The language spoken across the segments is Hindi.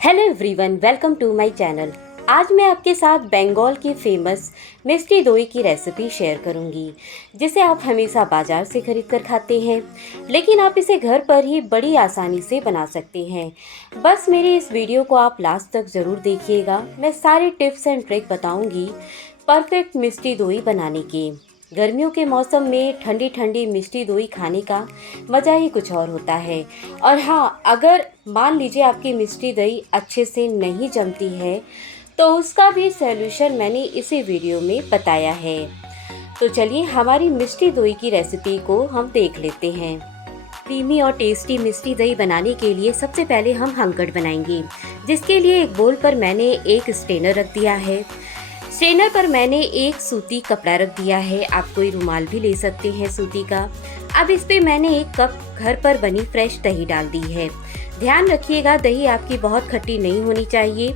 Hello everyone, welcome to my channel. आज मैं आपके साथ बंगाल की फेमस मिष्टी दोई की रेसिपी शेयर करूंगी, जिसे आप हमेशा बाजार से खरीद कर खाते हैं, लेकिन आप इसे घर पर ही बड़ी आसानी से बना सकते हैं। बस मेरी इस वीडियो को आप लास्ट तक ज़रूर देखिएगा। मैं सारे टिप्स एंड ट्रिक बताऊंगी परफेक्ट मिष्टी दोई बनाने के। गर्मियों के मौसम में ठंडी ठंडी मिष्टी दोई खाने का मज़ा ही कुछ और होता है। और हाँ, अगर मान लीजिए आपकी मिष्टी दही अच्छे से नहीं जमती है, तो उसका भी सॉल्यूशन मैंने इसी वीडियो में बताया है। तो चलिए हमारी मिष्टी दोई की रेसिपी को हम देख लेते हैं। क्रीमी और टेस्टी मिष्टी दही बनाने के लिए सबसे पहले हम हंकड़ बनाएंगे, जिसके लिए एक बोल पर मैंने एक स्ट्रेनर रख दिया है। स्ट्रेनर पर मैंने एक सूती कपड़ा रख दिया है, आप कोई रुमाल भी ले सकते हैं सूती का। अब इस पे मैंने एक कप घर पर बनी फ्रेश दही डाल दी है। ध्यान रखिएगा, दही आपकी बहुत खट्टी नहीं होनी चाहिए।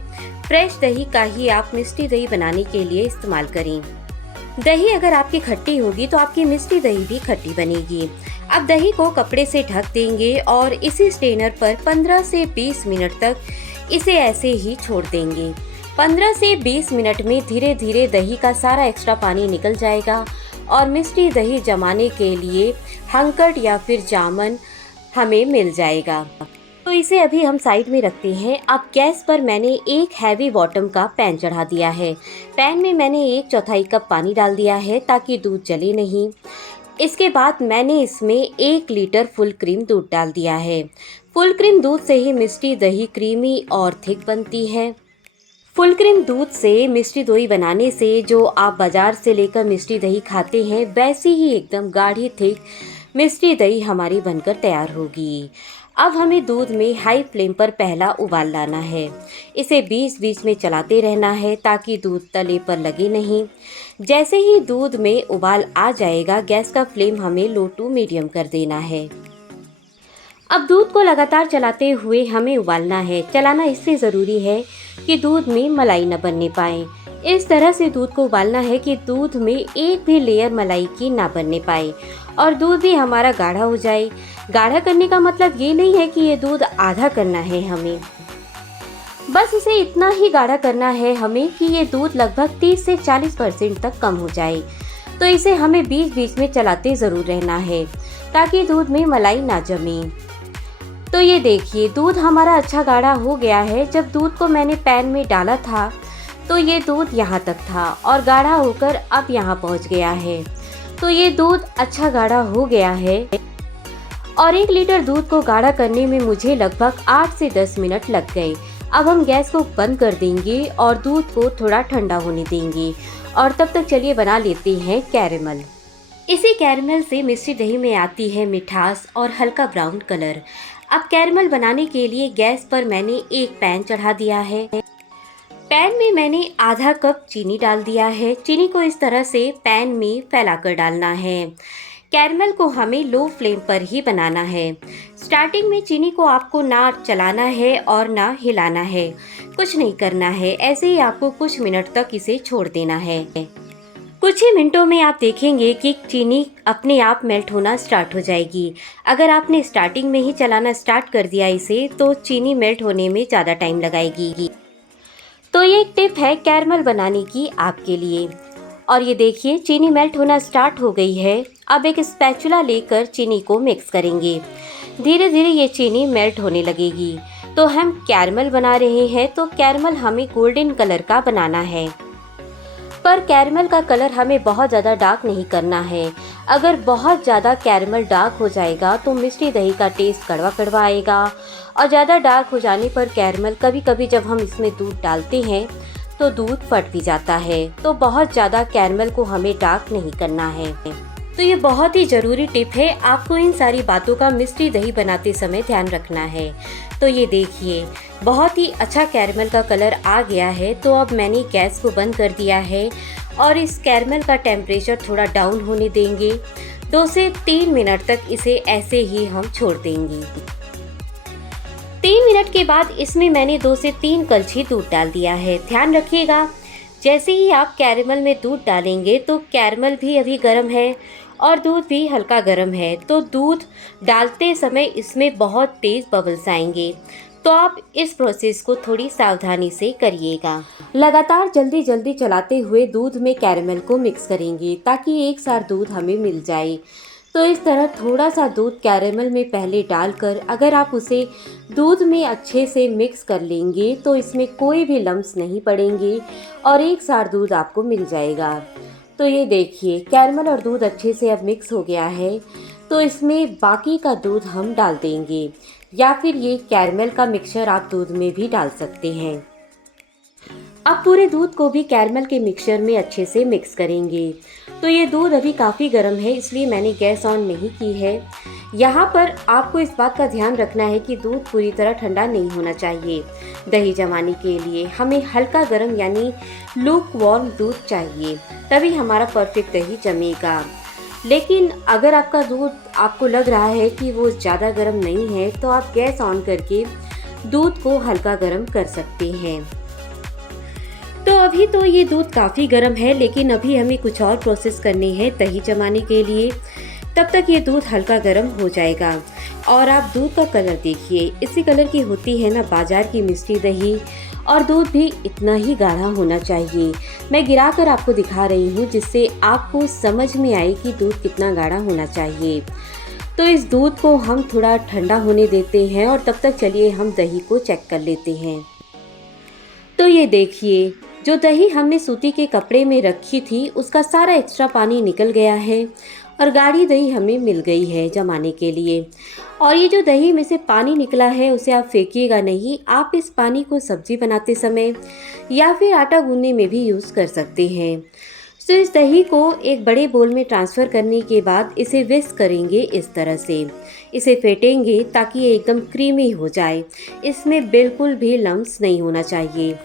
फ्रेश दही का ही आप मिष्टी दही बनाने के लिए इस्तेमाल करें। दही अगर आपकी खट्टी होगी तो आपकी मिष्टी दही भी खट्टी बनेगी। अब दही को कपड़े से ढक देंगे और इसी स्ट्रेनर पर 15 से 20 मिनट तक इसे ऐसे ही छोड़ देंगे। 15 से 20 मिनट में धीरे धीरे दही का सारा एक्स्ट्रा पानी निकल जाएगा और मिष्टी दही जमाने के लिए हंकड़ या फिर जामन हमें मिल जाएगा। तो इसे अभी हम साइड में रखते हैं। अब गैस पर मैंने एक हैवी बॉटम का पैन चढ़ा दिया है। पैन में मैंने 1/4 कप पानी डाल दिया है ताकि दूध जले नहीं। इसके बाद मैंने इसमें 1 लीटर फुल क्रीम दूध डाल दिया है। फुल क्रीम दूध से ही मिष्टी दही क्रीमी और थिक बनती है। फुल क्रीम दूध से मिष्टी दोई बनाने से जो आप बाजार से लेकर मिष्टी दही खाते हैं, वैसी ही एकदम गाढ़ी थिक मिष्टी दही हमारी बनकर तैयार होगी। अब हमें दूध में हाई फ्लेम पर पहला उबाल लाना है। इसे बीच बीच में चलाते रहना है ताकि दूध तले पर लगे नहीं। जैसे ही दूध में उबाल आ जाएगा, गैस का फ्लेम हमें लो टू मीडियम कर देना है। अब दूध को लगातार चलाते हुए हमें उबालना है। चलाना इसलिए ज़रूरी है कि दूध में मलाई न बनने पाए। इस तरह से दूध को उबालना है कि दूध में एक भी लेयर मलाई की ना बनने पाए और दूध भी हमारा गाढ़ा हो जाए। गाढ़ा करने का मतलब ये नहीं है कि ये दूध आधा करना है हमें, बस इसे इतना ही गाढ़ा करना है हमें कि ये दूध लगभग 30 से 40% तक कम हो जाए। तो इसे हमें बीच बीच में चलाते ज़रूर रहना है ताकि दूध में मलाई ना जमे। तो ये देखिए, दूध हमारा अच्छा गाढ़ा हो गया है। जब दूध को मैंने पैन में डाला था तो ये दूध यहाँ तक था और गाढ़ा होकर अब यहाँ पहुँच गया है। तो ये दूध अच्छा गाढ़ा हो गया है और 1 लीटर दूध को गाढ़ा करने में मुझे लगभग 8 से 10 मिनट लग गए। अब हम गैस को बंद कर देंगे और दूध को थोड़ा ठंडा होने देंगे और तब तक चलिए बना लेते हैं कैरेमल। इसी कैरेमल से मिष्टी दही में आती है मिठास और हल्का ब्राउन कलर। अब कैरेमल बनाने के लिए गैस पर मैंने एक पैन चढ़ा दिया है। पैन में मैंने आधा कप चीनी डाल दिया है। चीनी को इस तरह से पैन में फैलाकर डालना है। कैरेमल को हमें लो फ्लेम पर ही बनाना है। स्टार्टिंग में चीनी को आपको ना चलाना है और ना हिलाना है, कुछ नहीं करना है। ऐसे ही आपको कुछ मिनट तक इसे छोड़ देना है। कुछ ही मिनटों में आप देखेंगे कि चीनी अपने आप मेल्ट होना स्टार्ट हो जाएगी। अगर आपने स्टार्टिंग में ही चलाना स्टार्ट कर दिया इसे, तो चीनी मेल्ट होने में ज़्यादा टाइम लगाएगी। तो ये एक टिप है कैरेमल बनाने की आपके लिए। और ये देखिए, चीनी मेल्ट होना स्टार्ट हो गई है। अब एक स्पैचुला लेकर चीनी को मिक्स करेंगे। धीरे धीरे ये चीनी मेल्ट होने लगेगी। तो हम कैरेमल बना रहे हैं, तो कैरेमल हमें गोल्डन कलर का बनाना है, पर कैरेमल का कलर हमें बहुत ज़्यादा डार्क नहीं करना है। अगर बहुत ज़्यादा कैरेमल डार्क हो जाएगा तो मिष्टी दही का टेस्ट कड़वा कड़वा आएगा और ज़्यादा डार्क हो जाने पर कैरेमल, कभी कभी जब हम इसमें दूध डालते हैं तो दूध फट भी जाता है। तो बहुत ज़्यादा कैरेमल को हमें डार्क नहीं करना है। तो ये बहुत ही ज़रूरी टिप है, आपको इन सारी बातों का मिष्टी दही बनाते समय ध्यान रखना है। तो ये देखिए, बहुत ही अच्छा कैरेमल का कलर आ गया है। तो अब मैंने गैस को बंद कर दिया है और इस कैरेमल का टेम्परेचर थोड़ा डाउन होने देंगे। 2 से 3 मिनट तक इसे ऐसे ही हम छोड़ देंगे। 3 मिनट के बाद इसमें मैंने 2 से 3 कलछी दूध डाल दिया है। ध्यान रखिएगा, जैसे ही आप कैरेमल में दूध डालेंगे तो कैरेमल भी अभी गर्म है और दूध भी हल्का गर्म है। तो दूध डालते समय इसमें बहुत तेज़ बबल्स आएंगे। तो आप इस प्रोसेस को थोड़ी सावधानी से करिएगा। लगातार जल्दी जल्दी चलाते हुए दूध में कैरेमल को मिक्स करेंगे ताकि एक साथ दूध हमें मिल जाए। तो इस तरह थोड़ा सा दूध कैरेमल में पहले डालकर अगर आप उसे दूध में अच्छे से मिक्स कर लेंगे तो इसमें कोई भी लम्स नहीं पड़ेंगे और एक साथ दूध आपको मिल जाएगा। तो ये देखिए कैरेमल और दूध अच्छे से अब मिक्स हो गया है। तो इसमें बाकी का दूध हम डाल देंगे या फिर ये कैरेमल का मिक्सचर आप दूध में भी डाल सकते हैं। अब पूरे दूध को भी कैरेमल के मिक्सचर में अच्छे से मिक्स करेंगे। तो ये दूध अभी काफ़ी गर्म है इसलिए मैंने गैस ऑन नहीं की है। यहाँ पर आपको इस बात का ध्यान रखना है कि दूध पूरी तरह ठंडा नहीं होना चाहिए। दही जमाने के लिए हमें हल्का गर्म यानी लूक वार्म दूध चाहिए, तभी हमारा परफेक्ट दही जमेगा। लेकिन अगर आपका दूध आपको लग रहा है कि वो ज़्यादा गर्म नहीं है तो आप गैस ऑन करके दूध को हल्का गर्म कर सकते हैं। तो अभी तो ये दूध काफ़ी गर्म है, लेकिन अभी हमें कुछ और प्रोसेस करनी है दही जमाने के लिए। तब तक ये दूध हल्का गर्म हो जाएगा। और आप दूध का कलर देखिए, इसी कलर की होती है ना बाजार की मिष्टी दही। और दूध भी इतना ही गाढ़ा होना चाहिए। मैं गिरा कर आपको दिखा रही हूँ जिससे आपको समझ में आए कि दूध कितना गाढ़ा होना चाहिए। तो इस दूध को हम थोड़ा ठंडा होने देते हैं और तब तक चलिए हम दही को चेक कर लेते हैं। तो ये देखिए जो दही हमने सूती के कपड़े में रखी थी उसका सारा एक्स्ट्रा पानी निकल गया है और गाढ़ी दही हमें मिल गई है जमाने के लिए। और ये जो दही में से पानी निकला है उसे आप फेंकिएगा नहीं, आप इस पानी को सब्जी बनाते समय या फिर आटा गूंदने में भी यूज़ कर सकते हैं। तो इस दही को एक बड़े बोल में ट्रांसफ़र करने के बाद इसे विस्क करेंगे इस तरह से। इसे फेंटेंगे ताकि ये एकदम क्रीमी हो जाए, इसमें बिल्कुल भी लम्स नहीं होना चाहिए।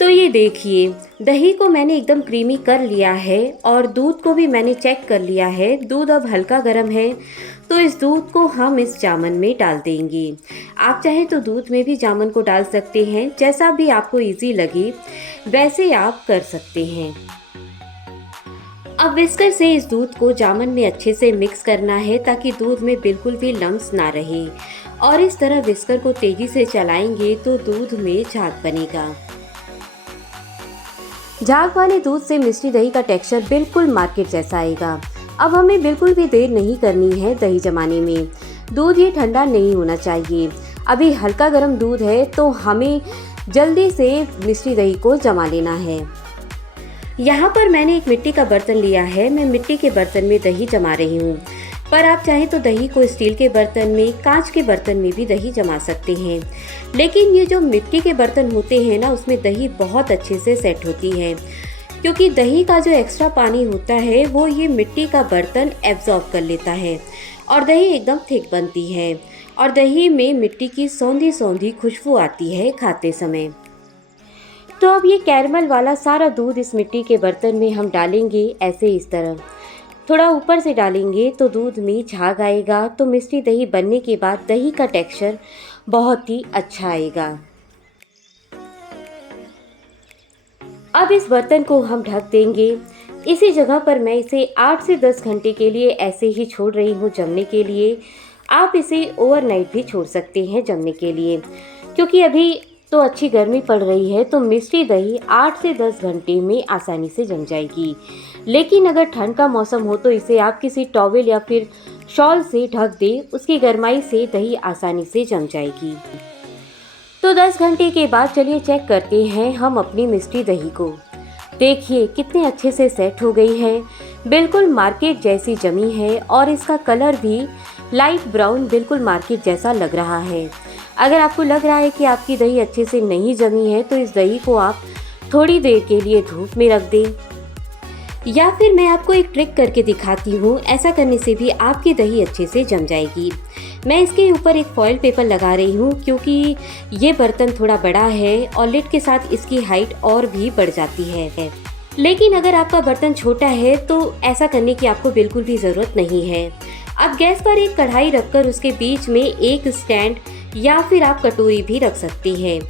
तो ये देखिए दही को मैंने एकदम क्रीमी कर लिया है और दूध को भी मैंने चेक कर लिया है। दूध अब हल्का गर्म है। तो इस दूध को हम इस जामन में डाल देंगे। आप चाहे तो दूध में भी जामन को डाल सकते हैं, जैसा भी आपको इजी लगे वैसे आप कर सकते हैं। अब विस्कर से इस दूध को जामन में अच्छे से मिक्स करना है ताकि दूध में बिल्कुल भी लम्स ना रहे। और इस तरह विस्कर को तेज़ी से चलाएंगे तो दूध में झाग बनेगा। झाग वाले दूध से मिष्टी दही का टेक्सचर बिल्कुल मार्केट जैसा आएगा। अब हमें बिल्कुल भी देर नहीं करनी है दही जमाने में। दूध ये ठंडा नहीं होना चाहिए, अभी हल्का गर्म दूध है तो हमें जल्दी से मिष्टी दही को जमा लेना है। यहाँ पर मैंने एक मिट्टी का बर्तन लिया है, मैं मिट्टी के बर्तन में दही जमा रही हूँ। पर आप चाहें तो दही को स्टील के बर्तन में, कांच के बर्तन में भी दही जमा सकते हैं। लेकिन ये जो मिट्टी के बर्तन होते हैं ना उसमें दही बहुत अच्छे से सेट होती है, क्योंकि दही का जो एक्स्ट्रा पानी होता है वो ये मिट्टी का बर्तन एब्जॉर्ब कर लेता है और दही एकदम थिक बनती है और दही में मिट्टी की सौंधी सौंधी खुशबू आती है खाते समय। तो अब ये कैरमल वाला सारा दूध इस मिट्टी के बर्तन में हम डालेंगे ऐसे इस तरह। थोड़ा ऊपर से डालेंगे तो दूध में झाग आएगा, तो मिष्टी दही बनने के बाद दही का टेक्सचर बहुत ही अच्छा आएगा। अब इस बर्तन को हम ढक देंगे। इसी जगह पर मैं इसे 8 से 10 घंटे के लिए ऐसे ही छोड़ रही हूँ जमने के लिए। आप इसे ओवरनाइट भी छोड़ सकते हैं जमने के लिए, क्योंकि अभी तो अच्छी गर्मी पड़ रही है तो मिष्टी दही 8 से 10 घंटे में आसानी से जम जाएगी। लेकिन अगर ठंड का मौसम हो तो इसे आप किसी टॉवेल या फिर शॉल से ढक दें, उसकी गर्माई से दही आसानी से जम जाएगी। तो 10 घंटे के बाद चलिए चेक करते हैं हम अपनी मिष्टी दही को। देखिए कितने अच्छे से सेट हो गई है, बिल्कुल मार्केट जैसी जमी है और इसका कलर भी लाइट ब्राउन बिल्कुल मार्केट जैसा लग रहा है। अगर आपको लग रहा है कि आपकी दही अच्छे से नहीं जमी है तो इस दही को आप थोड़ी देर के लिए धूप में रख दें, या फिर मैं आपको एक ट्रिक करके दिखाती हूँ। ऐसा करने से भी आपकी दही अच्छे से जम जाएगी। मैं इसके ऊपर एक फॉइल पेपर लगा रही हूँ क्योंकि ये बर्तन थोड़ा बड़ा है और लिड के साथ इसकी हाइट और भी बढ़ जाती है। लेकिन अगर आपका बर्तन छोटा है तो ऐसा करने की आपको बिल्कुल भी ज़रूरत नहीं है। अब गैस पर एक कढ़ाई रखकर उसके बीच में एक स्टैंड या फिर आप कटोरी भी रख सकती हैं।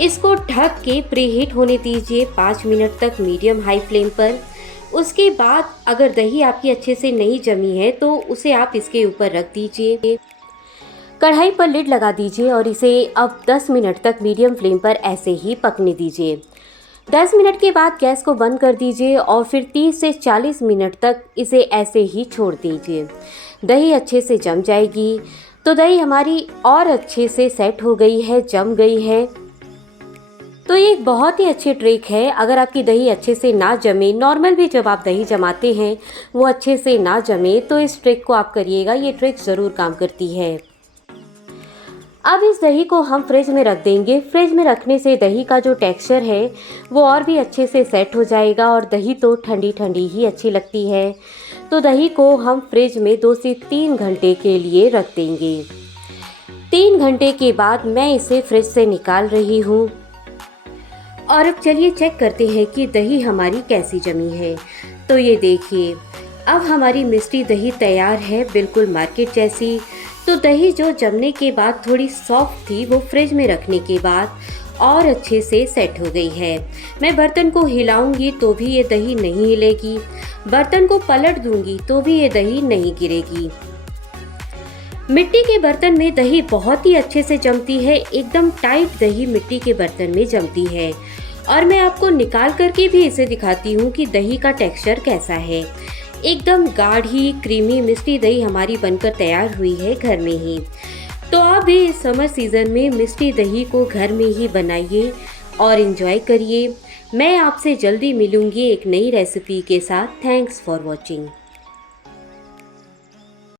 इसको ढक के प्रीहीट होने दीजिए 5 मिनट तक मीडियम हाई फ्लेम पर। उसके बाद अगर दही आपकी अच्छे से नहीं जमी है तो उसे आप इसके ऊपर रख दीजिए। कढ़ाई पर लिड लगा दीजिए और इसे अब 10 मिनट तक मीडियम फ्लेम पर ऐसे ही पकने दीजिए। 10 मिनट के बाद गैस को बंद कर दीजिए और फिर 30 से 40 मिनट तक इसे ऐसे ही छोड़ दीजिए। दही अच्छे से जम जाएगी। तो दही हमारी और अच्छे से सेट हो गई है, जम गई है। तो ये एक बहुत ही अच्छी ट्रिक है। अगर आपकी दही अच्छे से ना जमे, नॉर्मल भी जब आप दही जमाते हैं वो अच्छे से ना जमे, तो इस ट्रिक को आप करिएगा, ये ट्रिक ज़रूर काम करती है। अब इस दही को हम फ्रिज में रख देंगे। फ्रिज में रखने से दही का जो टेक्सचर है वो और भी अच्छे से सेट हो जाएगा और दही तो ठंडी ठंडी ही अच्छी लगती है। तो दही को हम फ्रिज में 2 से 3 घंटे के लिए रख देंगे। 3 घंटे के बाद मैं इसे फ्रिज से निकाल रही हूँ और अब चलिए चेक करते हैं कि दही हमारी कैसी जमी है। तो ये देखिए, अब हमारी मिष्टी दही तैयार है, बिल्कुल मार्केट जैसी। तो दही जो जमने के बाद थोड़ी सॉफ्ट थी, वो फ्रिज में रखने के बाद और अच्छे से सेट हो गई है। मैं बर्तन को हिलाऊंगी तो भी ये दही नहीं हिलेगी, बर्तन को पलट दूंगी तो भी ये दही नहीं गिरेगी। मिट्टी के बर्तन में दही बहुत ही अच्छे से जमती है, एकदम टाइट दही मिट्टी के बर्तन में जमती है। और मैं आपको निकाल करके भी इसे दिखाती हूँ कि दही का टेक्सचर कैसा है। एकदम गाढ़ी क्रीमी मिष्टी दही हमारी बनकर तैयार हुई है घर में ही। तो आप भी इस समर सीजन में मिष्टी दही को घर में ही बनाइए और एंजॉय करिए। मैं आपसे जल्दी मिलूंगी एक नई रेसिपी के साथ। Thanks for watching.